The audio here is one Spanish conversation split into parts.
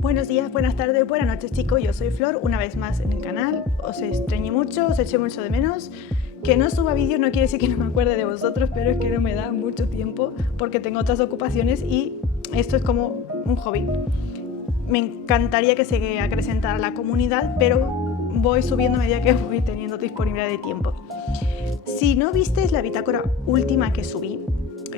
Buenos días, buenas tardes, buenas noches chicos, yo soy Flor, una vez más en el canal. Os extrañé mucho, os eché mucho de menos. Que no suba vídeos no quiere decir que no me acuerde de vosotros, pero es que no me da mucho tiempo porque tengo otras ocupaciones y esto es como un hobby. Me encantaría que se acrecentara la comunidad, pero voy subiendo a medida que voy teniendo disponibilidad de tiempo. Si no visteis la bitácora última que subí,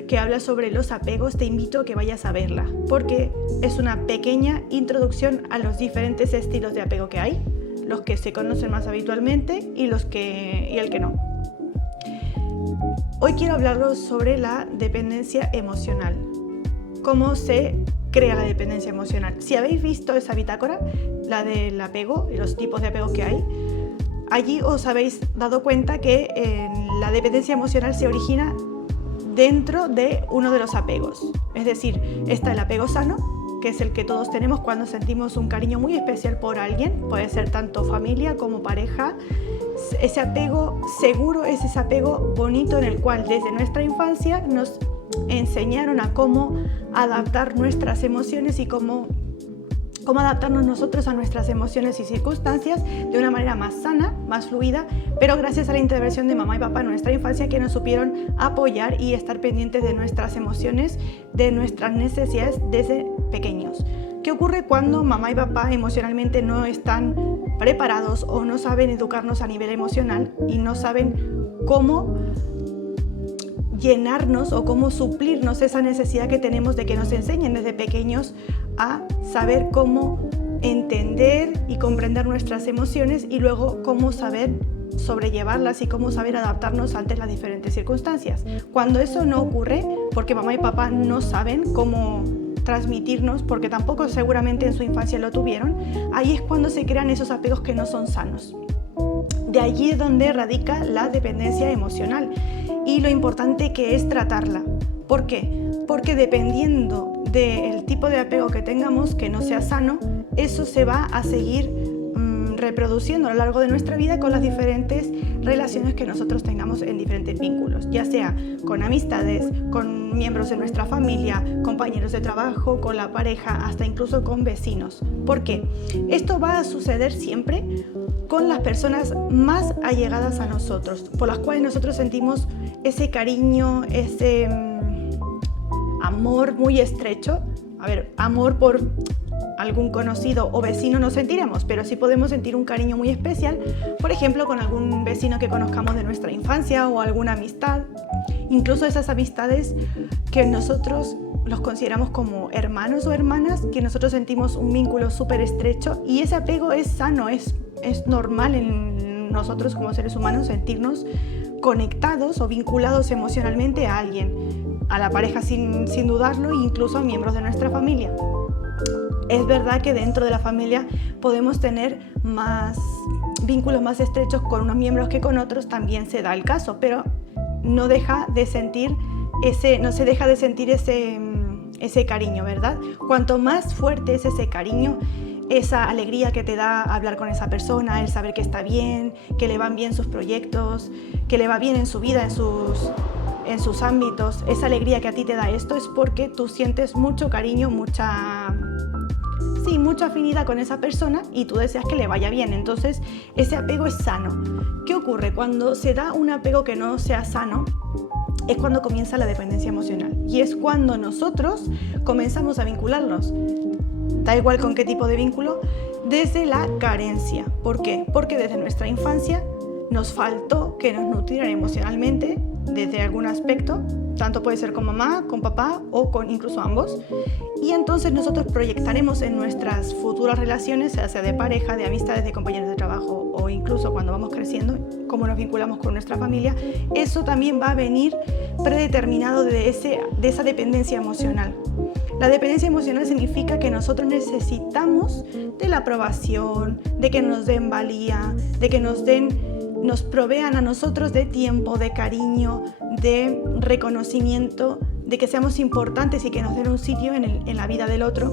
que habla sobre los apegos, te invito a que vayas a verla, porque es una pequeña introducción a los diferentes estilos de apego que hay, los que se conocen más habitualmente y el que no. Hoy quiero hablaros sobre la dependencia emocional, cómo se crea la dependencia emocional. Si habéis visto esa bitácora, la del apego y los tipos de apego que hay, allí os habéis dado cuenta que la dependencia emocional se origina dentro de uno de los apegos. Es decir, está el apego sano, que es el que todos tenemos cuando sentimos un cariño muy especial por alguien, puede ser tanto familia como pareja. Ese apego seguro es ese apego bonito en el cual desde nuestra infancia nos enseñaron a cómo adaptar nuestras emociones y cómo adaptarnos nosotros a nuestras emociones y circunstancias de una manera más sana, más fluida, pero gracias a la intervención de mamá y papá en nuestra infancia, que nos supieron apoyar y estar pendientes de nuestras emociones, de nuestras necesidades desde pequeños. ¿Qué ocurre cuando mamá y papá emocionalmente no están preparados o no saben educarnos a nivel emocional y no saben cómo llenarnos o cómo suplirnos esa necesidad que tenemos de que nos enseñen desde pequeños a saber cómo entender y comprender nuestras emociones y luego cómo saber sobrellevarlas y cómo saber adaptarnos ante las diferentes circunstancias? Cuando eso no ocurre, porque mamá y papá no saben cómo transmitirnos, porque tampoco seguramente en su infancia lo tuvieron, ahí es cuando se crean esos apegos que no son sanos. De allí es donde radica la dependencia emocional y lo importante que es tratarla. ¿Por qué? Porque dependiendo del tipo de apego que tengamos, que no sea sano, eso se va a seguir reproduciendo a lo largo de nuestra vida con las diferentes relaciones que nosotros tengamos en diferentes vínculos, ya sea con amistades, con miembros de nuestra familia, compañeros de trabajo, con la pareja, hasta incluso con vecinos. ¿Por qué? Esto va a suceder siempre con las personas más allegadas a nosotros, por las cuales nosotros sentimos ese cariño, ese amor muy estrecho. A ver, amor por algún conocido o vecino no sentiremos, pero sí podemos sentir un cariño muy especial, por ejemplo, con algún vecino que conozcamos de nuestra infancia o alguna amistad, incluso esas amistades que nosotros los consideramos como hermanos o hermanas, que nosotros sentimos un vínculo súper estrecho y ese apego es sano, es normal en nosotros como seres humanos sentirnos conectados o vinculados emocionalmente a alguien, a la pareja sin dudarlo, e incluso a miembros de nuestra familia. Es verdad que dentro de la familia podemos tener más vínculos más estrechos con unos miembros que con otros, también se da el caso, pero no se deja de sentir ese cariño, ¿verdad? Cuanto más fuerte es ese cariño, esa alegría que te da hablar con esa persona, el saber que está bien, que le van bien sus proyectos, que le va bien en su vida, en sus ámbitos, esa alegría que a ti te da esto es porque tú sientes mucho cariño, mucha afinidad con esa persona y tú deseas que le vaya bien. Entonces ese apego es sano. ¿Qué ocurre? Cuando se da un apego que no sea sano, es cuando comienza la dependencia emocional y es cuando nosotros comenzamos a vincularnos, da igual con qué tipo de vínculo, desde la carencia. ¿Por qué? Porque desde nuestra infancia nos faltó que nos nutrieran emocionalmente desde algún aspecto, tanto puede ser con mamá, con papá o con incluso ambos, y entonces nosotros proyectaremos en nuestras futuras relaciones, ya sea de pareja, de amistades, de compañeros de trabajo o incluso cuando vamos creciendo, cómo nos vinculamos con nuestra familia. Eso también va a venir predeterminado de esa dependencia emocional. La dependencia emocional significa que nosotros necesitamos de la aprobación, de que nos den valía, de que nos provean a nosotros de tiempo, de cariño, de reconocimiento, de que seamos importantes y que nos den un sitio en la vida del otro.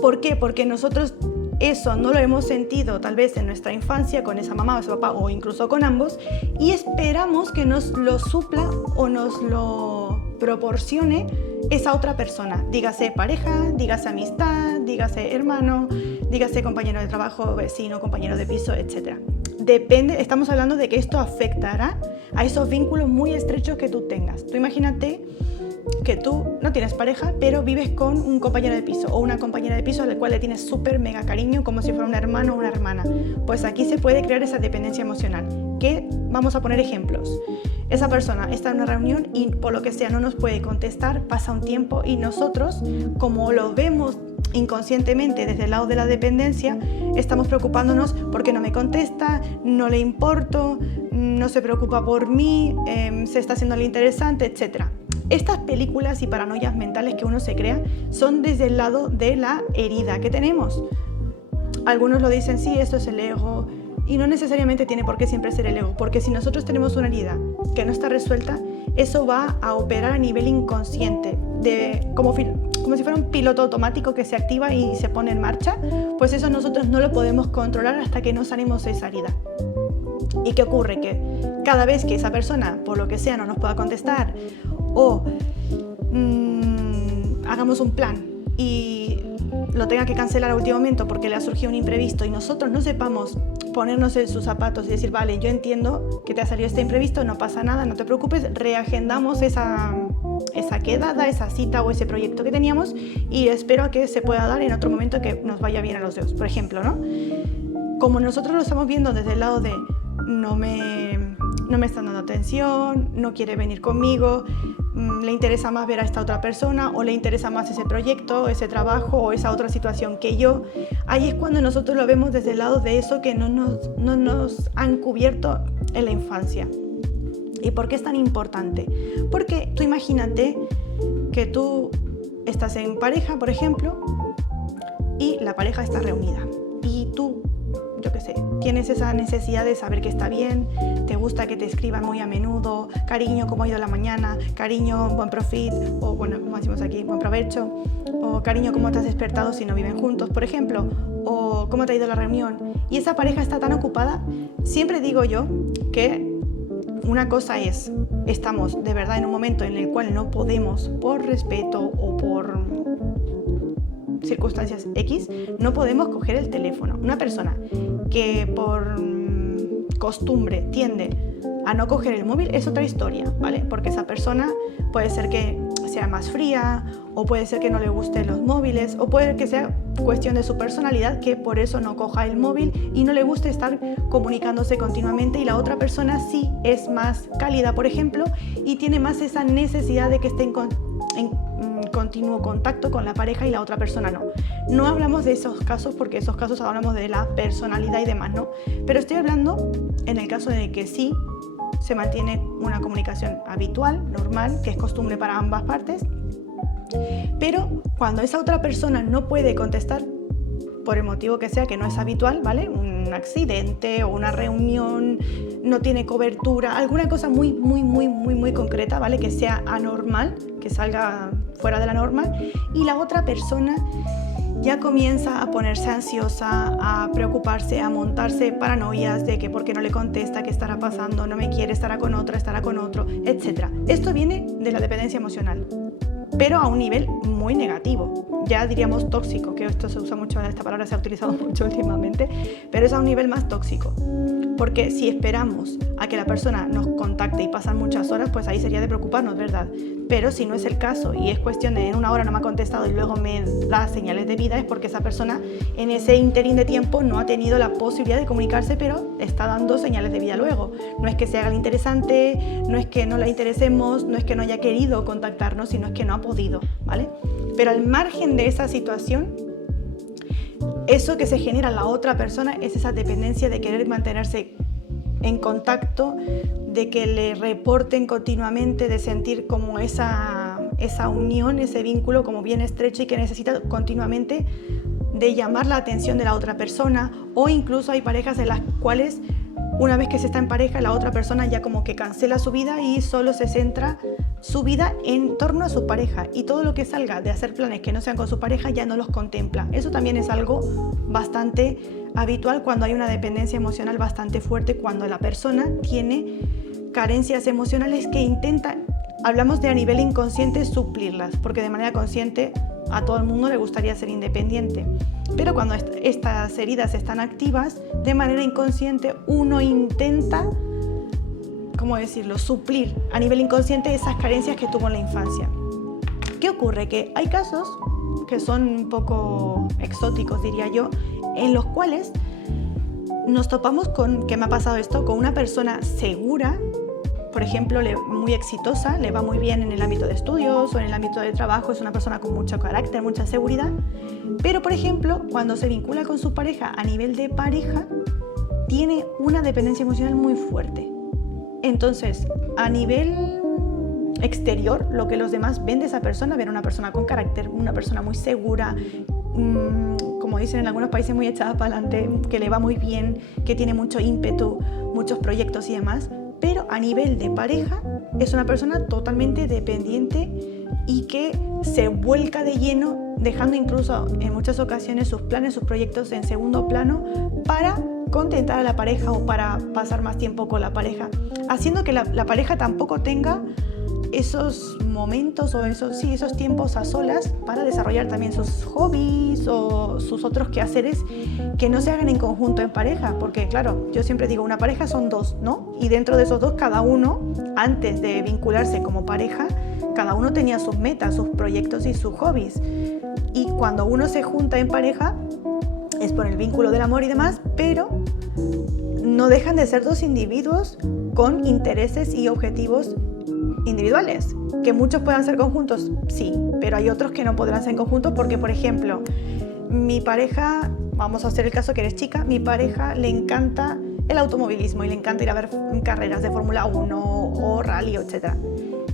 ¿Por qué? Porque nosotros eso no lo hemos sentido tal vez en nuestra infancia con esa mamá o ese papá o incluso con ambos y esperamos que nos lo supla o nos lo proporcione esa otra persona, dígase pareja, dígase amistad, dígase hermano, dígase compañero de trabajo, vecino, compañero de piso, etc. Depende, estamos hablando de que esto afectará a esos vínculos muy estrechos que tú tengas. Tú imagínate que tú no tienes pareja, pero vives con un compañero de piso o una compañera de piso al cual le tienes súper mega cariño, como si fuera un hermano o una hermana. Pues aquí se puede crear esa dependencia emocional. Que vamos a poner ejemplos. Esa persona está en una reunión y por lo que sea no nos puede contestar, pasa un tiempo y nosotros, como lo vemos inconscientemente desde el lado de la dependencia, estamos preocupándonos porque no me contesta, no le importo, no se preocupa por mí, se está haciendo lo interesante, etc. Estas películas y paranoias mentales que uno se crea son desde el lado de la herida que tenemos. Algunos lo dicen, sí, esto es el ego, y no necesariamente tiene por qué siempre ser el ego, porque si nosotros tenemos una herida que no está resuelta, eso va a operar a nivel inconsciente, como si fuera un piloto automático que se activa y se pone en marcha, pues eso nosotros no lo podemos controlar hasta que no sanemos esa herida. ¿Y qué ocurre? Que cada vez que esa persona, por lo que sea, no nos pueda contestar o hagamos un plan y lo tenga que cancelar a último momento porque le ha surgido un imprevisto y nosotros no sepamos ponernos en sus zapatos y decir, vale, yo entiendo que te ha salido este imprevisto, no pasa nada, no te preocupes, reagendamos esa quedada, esa cita o ese proyecto que teníamos y espero a que se pueda dar en otro momento que nos vaya bien a los dos, por ejemplo, ¿no? Como nosotros lo estamos viendo desde el lado de no me están dando atención, no quiere venir conmigo, le interesa más ver a esta otra persona o le interesa más ese proyecto, ese trabajo o esa otra situación que yo. Ahí es cuando nosotros lo vemos desde el lado de eso que no nos han cubierto en la infancia. ¿Y por qué es tan importante? Porque tú imagínate que tú estás en pareja, por ejemplo, y la pareja está reunida y tú, yo qué sé, tienes esa necesidad de saber que está bien, te gusta que te escriban muy a menudo, cariño, ¿cómo ha ido la mañana? Cariño, buen profit, o bueno, como decimos aquí, buen provecho, o cariño, ¿cómo te has despertado si no viven juntos, por ejemplo? O ¿cómo te ha ido la reunión? Y esa pareja está tan ocupada, siempre digo yo que una cosa es, estamos de verdad en un momento en el cual no podemos, por respeto o por circunstancias X, no podemos coger el teléfono. Una persona que por costumbre tiende a no coger el móvil es otra historia, ¿vale? Porque esa persona puede ser que sea más fría o puede ser que no le gusten los móviles o puede que sea cuestión de su personalidad que por eso no coja el móvil y no le guste estar comunicándose continuamente y la otra persona sí es más cálida, por ejemplo, y tiene más esa necesidad de que esté en continuo contacto con la pareja y la otra persona no. No hablamos de esos casos porque esos casos hablamos de la personalidad y demás, ¿no? Pero estoy hablando en el caso de que sí se mantiene una comunicación habitual, normal, que es costumbre para ambas partes, pero cuando esa otra persona no puede contestar por el motivo que sea, que no es habitual, ¿vale? Un accidente o una reunión, no tiene cobertura, alguna cosa muy concreta, ¿vale? Que sea anormal, que salga fuera de la norma, y la otra persona ya comienza a ponerse ansiosa, a preocuparse, a montarse paranoias de que por qué no le contesta, qué estará pasando, no me quiere, estará con otra, estará con otro, etc. Esto viene de la dependencia emocional, pero a un nivel muy negativo, ya diríamos tóxico, que esto se usa mucho, esta palabra se ha utilizado mucho últimamente, pero es a un nivel más tóxico, porque si esperamos a que la persona nos contacte y pasan muchas horas, pues ahí sería de preocuparnos, ¿verdad? Pero si no es el caso y es cuestión de en una hora no me ha contestado y luego me da señales de vida, es porque esa persona en ese interín de tiempo no ha tenido la posibilidad de comunicarse, pero está dando señales de vida luego. No es que se haga el interesante, no es que no la interesemos, no es que no haya querido contactarnos, sino es que no ha podido, ¿vale? Pero al margen de esa situación, eso que se genera en la otra persona es esa dependencia de querer mantenerse en contacto, de que le reporten continuamente, de sentir como esa unión, ese vínculo como bien estrecho y que necesita continuamente de llamar la atención de la otra persona, o incluso hay parejas en las cuales una vez que se está en pareja la otra persona ya como que cancela su vida y solo se centra su vida en torno a su pareja y todo lo que salga de hacer planes que no sean con su pareja ya no los contempla. Eso también es algo bastante habitual cuando hay una dependencia emocional bastante fuerte, cuando la persona tiene carencias emocionales que intenta hablamos de a nivel inconsciente suplirlas, porque de manera consciente a todo el mundo le gustaría ser independiente. Pero cuando estas heridas están activas, de manera inconsciente uno intenta, ¿cómo decirlo?, suplir a nivel inconsciente esas carencias que tuvo en la infancia. ¿Qué ocurre? Que hay casos que son un poco exóticos, diría yo, en los cuales nos topamos con, ¿qué me ha pasado esto?, con una persona segura, por ejemplo, muy exitosa, le va muy bien en el ámbito de estudios o en el ámbito de trabajo, es una persona con mucho carácter, mucha seguridad, pero, por ejemplo, cuando se vincula con su pareja a nivel de pareja, tiene una dependencia emocional muy fuerte. Entonces, a nivel exterior, lo que los demás ven de esa persona, ven a una persona con carácter, una persona muy segura, como dicen en algunos países, muy echada para adelante, que le va muy bien, que tiene mucho ímpetu, muchos proyectos y demás. Pero a nivel de pareja es una persona totalmente dependiente y que se vuelca de lleno, dejando incluso en muchas ocasiones sus planes, sus proyectos en segundo plano para contentar a la pareja o para pasar más tiempo con la pareja, haciendo que la pareja tampoco tenga esos momentos o esos tiempos a solas para desarrollar también sus hobbies o sus otros quehaceres que no se hagan en conjunto en pareja, porque claro, yo siempre digo, una pareja son dos, ¿no? Y dentro de esos dos, cada uno, antes de vincularse como pareja, cada uno tenía sus metas, sus proyectos y sus hobbies. Y cuando uno se junta en pareja, es por el vínculo del amor y demás, pero no dejan de ser dos individuos con intereses y objetivos individuales. Que muchos puedan ser conjuntos, sí, pero hay otros que no podrán ser conjuntos porque, por ejemplo, mi pareja, vamos a hacer el caso que eres chica, mi pareja le encanta el automovilismo y le encanta ir a ver carreras de Fórmula 1 o rally, etc.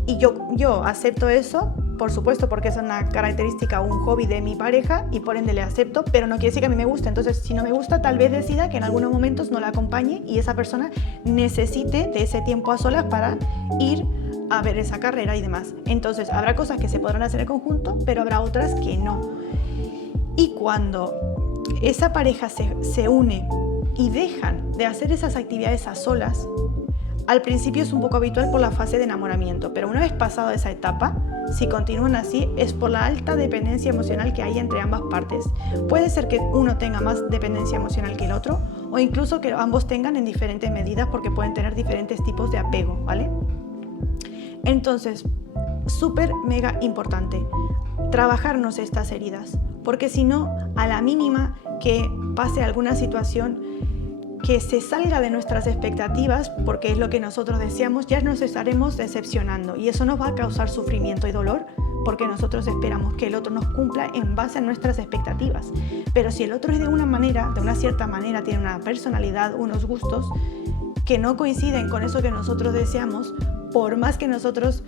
Y yo acepto eso, por supuesto, porque es una característica, un hobby de mi pareja y por ende le acepto, pero no quiere decir que a mí me guste. Entonces, si no me gusta, tal vez decida que en algunos momentos no la acompañe y esa persona necesite de ese tiempo a solas para ir a ver esa carrera y demás. Entonces, habrá cosas que se podrán hacer en conjunto, pero habrá otras que no. Y cuando esa pareja se une y dejan de hacer esas actividades a solas, al principio es un poco habitual por la fase de enamoramiento, pero una vez pasada esa etapa, si continúan así, es por la alta dependencia emocional que hay entre ambas partes. Puede ser que uno tenga más dependencia emocional que el otro, o incluso que ambos tengan en diferentes medidas porque pueden tener diferentes tipos de apego, ¿vale? Entonces, súper mega importante, trabajarnos estas heridas, porque si no, a la mínima que pase alguna situación que se salga de nuestras expectativas, porque es lo que nosotros deseamos, ya nos estaremos decepcionando y eso nos va a causar sufrimiento y dolor porque nosotros esperamos que el otro nos cumpla en base a nuestras expectativas. Pero si el otro es de una cierta manera, tiene una personalidad, unos gustos que no coinciden con eso que nosotros deseamos, por más que nosotros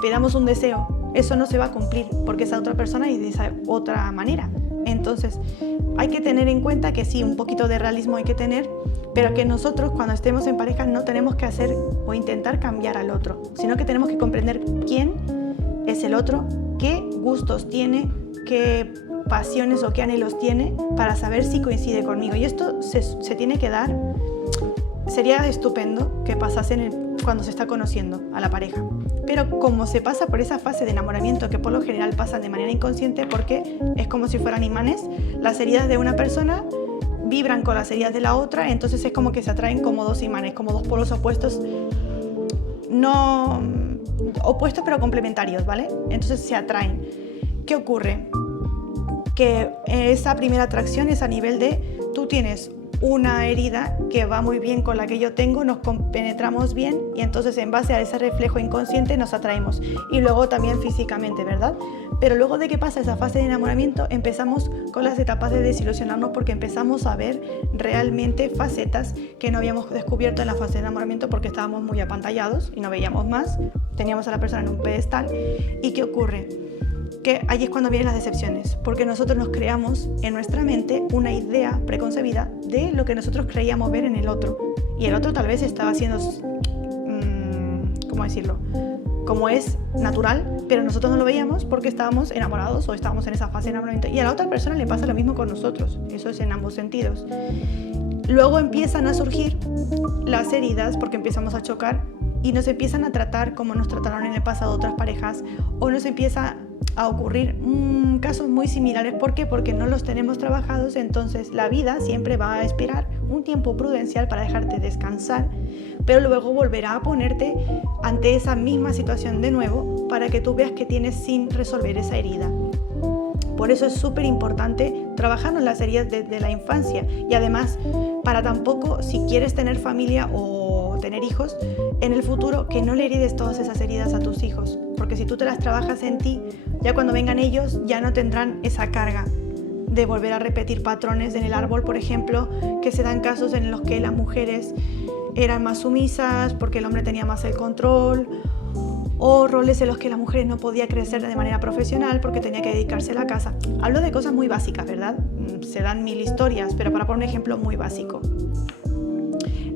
pedamos un deseo, eso no se va a cumplir porque esa otra persona y de esa otra manera. Entonces, hay que tener en cuenta que sí, un poquito de realismo hay que tener, pero que nosotros cuando estemos en pareja no tenemos que hacer o intentar cambiar al otro, sino que tenemos que comprender quién es el otro, qué gustos tiene, qué pasiones o qué anhelos tiene para saber si coincide conmigo. Y esto se tiene que dar, sería estupendo que pasase cuando se está conociendo a la pareja. Pero como se pasa por esa fase de enamoramiento que por lo general pasan de manera inconsciente porque es como si fueran imanes, las heridas de una persona vibran con las heridas de la otra, entonces es como que se atraen como dos imanes, como dos polos opuestos, no opuestos pero complementarios, ¿vale? Entonces se atraen. ¿Qué ocurre? Que esa primera atracción es a nivel de tú tienes una herida que va muy bien con la que yo tengo, nos compenetramos bien y entonces en base a ese reflejo inconsciente nos atraemos y luego también físicamente, ¿verdad? Pero luego de que pasa esa fase de enamoramiento empezamos con las etapas de desilusionarnos porque empezamos a ver realmente facetas que no habíamos descubierto en la fase de enamoramiento porque estábamos muy apantallados y no veíamos más, teníamos a la persona en un pedestal. ¿Y qué ocurre? Que allí es cuando vienen las decepciones, porque nosotros nos creamos en nuestra mente una idea preconcebida de lo que nosotros creíamos ver en el otro, y el otro tal vez estaba haciendo, ¿cómo decirlo?, como es natural, pero nosotros no lo veíamos porque estábamos enamorados o estábamos en esa fase de enamoramiento, y a la otra persona le pasa lo mismo con nosotros, eso es en ambos sentidos. Luego empiezan a surgir las heridas porque empezamos a chocar y nos empiezan a tratar como nos trataron en el pasado otras parejas, o nos empieza a ocurrir casos muy similares. ¿Por qué? Porque no los tenemos trabajados. Entonces la vida siempre va a esperar un tiempo prudencial para dejarte descansar, pero luego volverá a ponerte ante esa misma situación de nuevo para que tú veas que tienes sin resolver esa herida. Por eso es súper importante trabajar en las heridas desde la infancia, y además para tampoco, si quieres tener familia o tener hijos en el futuro, que no le heredes todas esas heridas a tus hijos, porque si tú te las trabajas en ti, ya cuando vengan ellos ya no tendrán esa carga de volver a repetir patrones en el árbol, por ejemplo, que se dan casos en los que las mujeres eran más sumisas porque el hombre tenía más el control, o roles en los que la mujer no podía crecer de manera profesional porque tenía que dedicarse a la casa. Hablo de cosas muy básicas, ¿verdad? Se dan mil historias, pero para poner un ejemplo muy básico.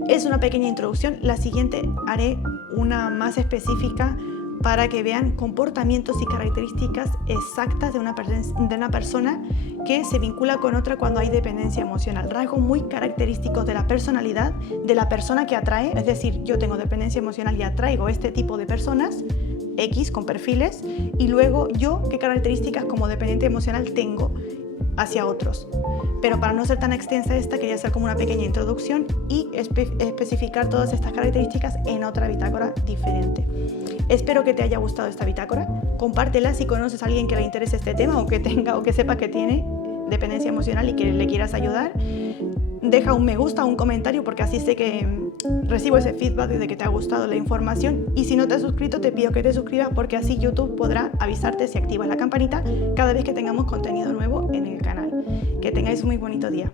Es una pequeña introducción. La siguiente haré una más específica para que vean comportamientos y características exactas de una persona que se vincula con otra cuando hay dependencia emocional. Rasgos muy característicos de la personalidad de la persona que atrae. Es decir, yo tengo dependencia emocional y atraigo este tipo de personas, X con perfiles, y luego yo qué características como dependiente emocional tengo hacia otros. Pero para no ser tan extensa esta, quería hacer como una pequeña introducción y especificar todas estas características en otra bitácora diferente. Espero que te haya gustado esta bitácora. Compártela si conoces a alguien que le interese este tema, o que tenga o que sepa que tiene dependencia emocional y que le quieras ayudar. Deja un me gusta o un comentario, porque así sé que recibo ese feedback de que te ha gustado la información. Y si no te has suscrito, te pido que te suscribas, porque así YouTube podrá avisarte si activas la campanita cada vez que tengamos contenido nuevo en el canal. Que tengáis un muy bonito día.